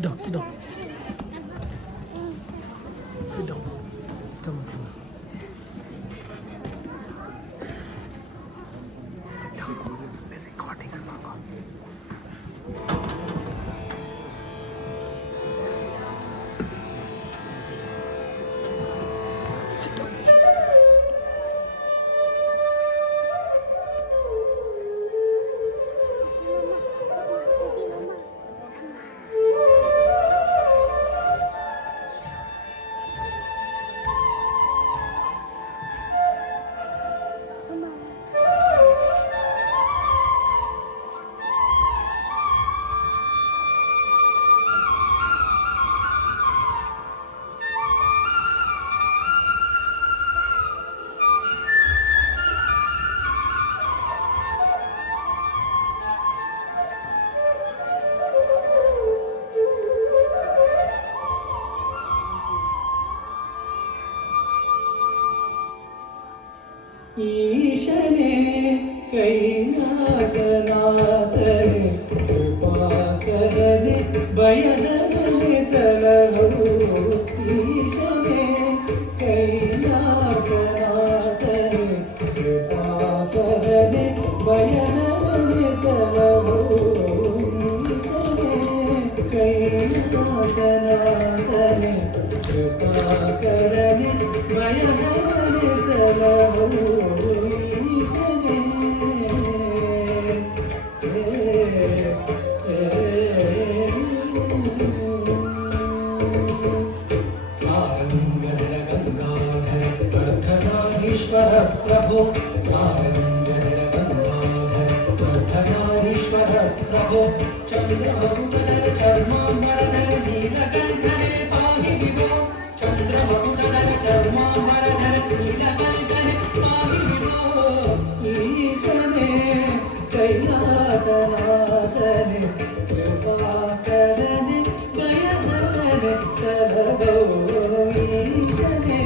Sit down, sit down. Sit down. Come on, come on. We're recording, Marco. Sit down. ईशने कैलासनाथने कृपाकरने भयहरने सलहो ईशने कैलासनाथने कृपाकरने भयहरने सलहो कैलासनाथने कृपाकरने भयहरने सलहो प्रभो सारंगधर गंगाधर प्रधनारीश्वर प्रभो चंद्रमकुटधर चर्मांबरधर नीलकंठने पाहि विभो चंद्रमकुटधर चर्मांबरधर नीलकंठने पाहि विभो ईशने कैलासनाथने कृपाकरने दयाधरने सलहो ईशने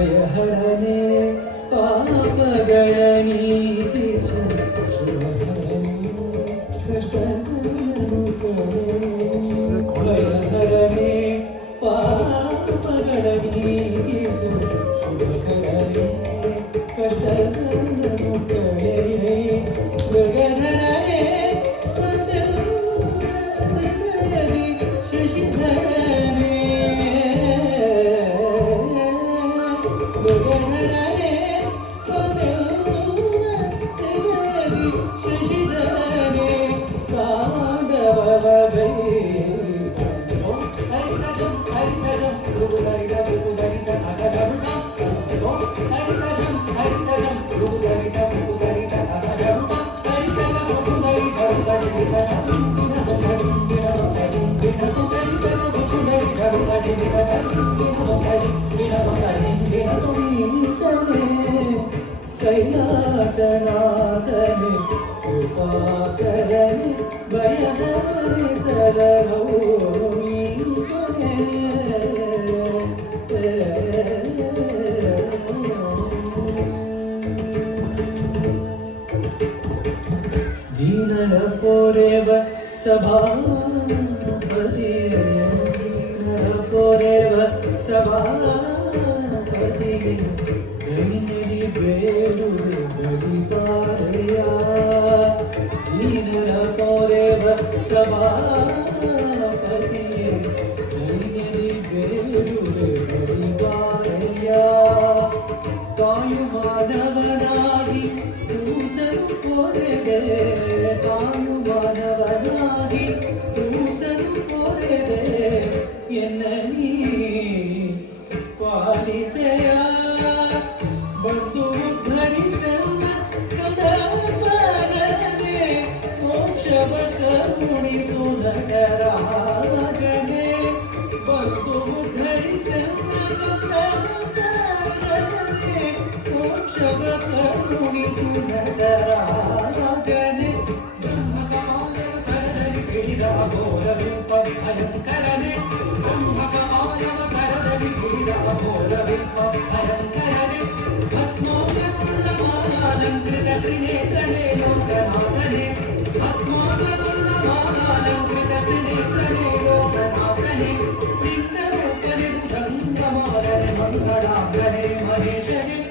भयहरने पापगणनीतिसु शुभहरने कष्टहरनुकरे भयहरने पापगणनीतिसु शुभहरने कष्टहरनुकरे मृगहरने कैलासनाथने कृपाकरने भयहरने सलहो दीनल पोरेव सभापति दीनल पोरेव सभापति दैनिरी बेलुरे बलिपारया दीनल पोरेव सभापति दैनिरी बेलुरे बलिपारया तायु मानवनागी दूसर पोरेवे तायु मानवनागी दूसर पोरेवे ಎನ್ನನಿ ಪಾಲಿಸೆಯ ಬಂದು ಧರಿಸಂಗ ಕದಮರನೆ ಮೋಕ್ಷವ ಕರುಣಿಸು ನಟರಾಜನೆ ಬಂದು ಧರಿಸಂಗ ಕದಮರನೆ ಮೋಕ್ಷವ ಕರುಣಿಸು ನಟರಾಜನೆ ಘೋರ ರೂಪ ಭಯಂಕರನೆ ಬ್ರಹ್ಮಕ ಮಾನವ ಕರದಲ್ಲಿ ಘೋರ ರೂಪ ಭಯಂಕರನೆ ಭಸ್ಮ ದರ್ಶನೆ